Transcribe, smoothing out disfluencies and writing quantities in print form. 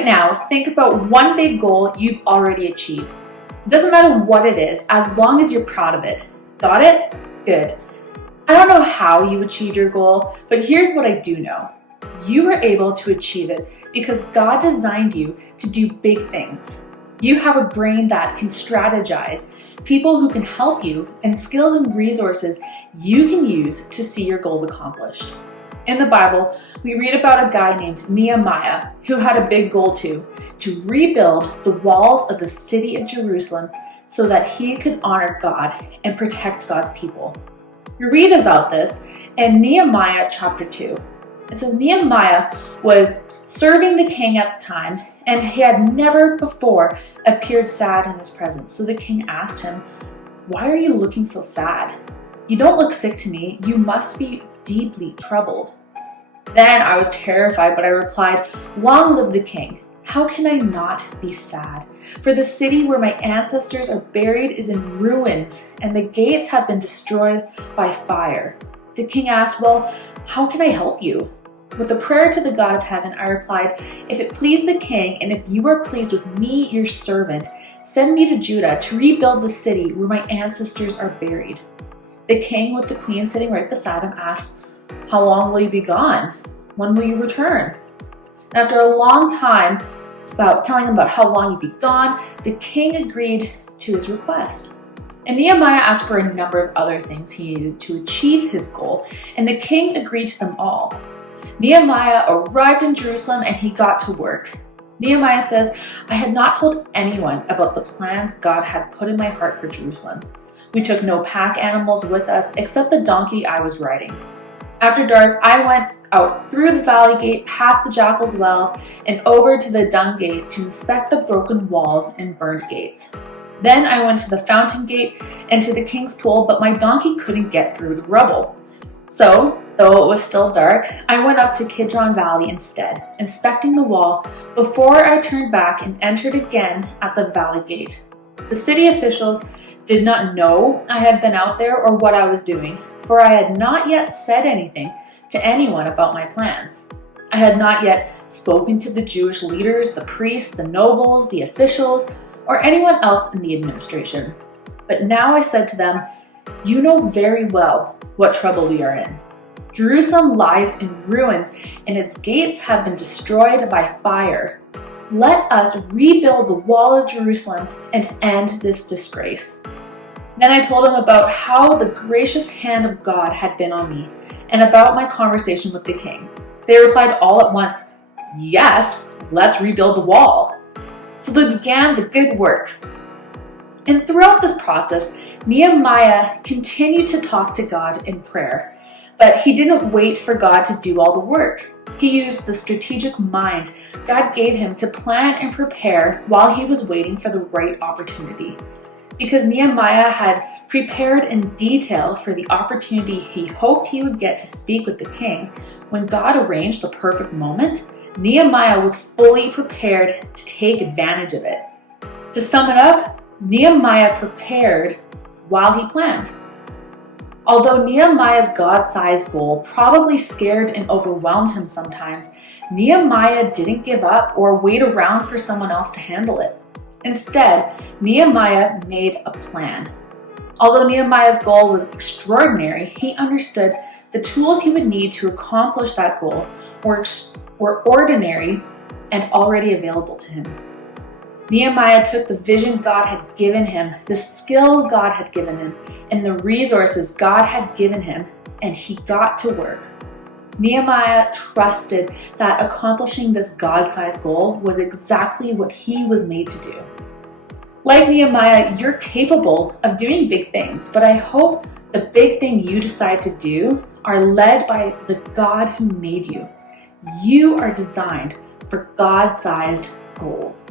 Right now, think about one big goal you've already achieved. It doesn't matter what it is, as long as you're proud of it. Got it? Good. I don't know how you achieved your goal, but here's what I do know. You were able to achieve it because God designed you to do big things. You have a brain that can strategize, people who can help you, and skills and resources you can use to see your goals accomplished. In the Bible, we read about a guy named Nehemiah who had a big goal too, to rebuild the walls of the city of Jerusalem so that he could honor God and protect God's people. We read about this in Nehemiah chapter 2. It says Nehemiah was serving the king at the time, and he had never before appeared sad in his presence. So the king asked him, "Why are you looking so sad? You don't look sick to me. You must be deeply troubled." Then I was terrified, but I replied, "Long live the king. How can I not be sad? For the city where my ancestors are buried is in ruins, and the gates have been destroyed by fire." The king asked, "Well, how can I help you?" With a prayer to the God of heaven, I replied, "If it please the king, and if you are pleased with me, your servant, send me to Judah to rebuild the city where my ancestors are buried." The king, with the queen sitting right beside him, asked, "How long will you be gone? When will you return?" And after a long time about telling him about how long he'd be gone, the king agreed to his request. And Nehemiah asked for a number of other things he needed to achieve his goal, and the king agreed to them all. Nehemiah arrived in Jerusalem and he got to work. Nehemiah says, "I had not told anyone about the plans God had put in my heart for Jerusalem. We took no pack animals with us except the donkey I was riding. After dark, I went out through the valley gate, past the jackal's well, and over to the dung gate to inspect the broken walls and burned gates. Then I went to the fountain gate and to the king's pool, but my donkey couldn't get through the rubble. So, though it was still dark, I went up to Kidron Valley instead, inspecting the wall before I turned back and entered again at the valley gate. The city officials did not know I had been out there or what I was doing, for I had not yet said anything to anyone about my plans. I had not yet spoken to the Jewish leaders, the priests, the nobles, the officials, or anyone else in the administration. But now I said to them, 'You know very well what trouble we are in. Jerusalem lies in ruins, and its gates have been destroyed by fire. Let us rebuild the wall of Jerusalem and end this disgrace.' Then I told him about how the gracious hand of God had been on me, and about my conversation with the king. They replied all at once, 'Yes, let's rebuild the wall.' So they began the good work. And throughout this process, Nehemiah continued to talk to God in prayer, but he didn't wait for God to do all the work. He used the strategic mind God gave him to plan and prepare while he was waiting for the right opportunity. Because Nehemiah had prepared in detail for the opportunity he hoped he would get to speak with the king, when God arranged the perfect moment, Nehemiah was fully prepared to take advantage of it. To sum it up, Nehemiah prepared while he planned. Although Nehemiah's God-sized goal probably scared and overwhelmed him sometimes, Nehemiah didn't give up or wait around for someone else to handle it. Instead, Nehemiah made a plan. Although Nehemiah's goal was extraordinary, he understood the tools he would need to accomplish that goal were ordinary and already available to him. Nehemiah took the vision God had given him, the skills God had given him, and the resources God had given him, and he got to work. Nehemiah trusted that accomplishing this God-sized goal was exactly what he was made to do. Like Nehemiah, you're capable of doing big things, but I hope the big thing you decide to do are led by the God who made you. You are designed for God-sized goals.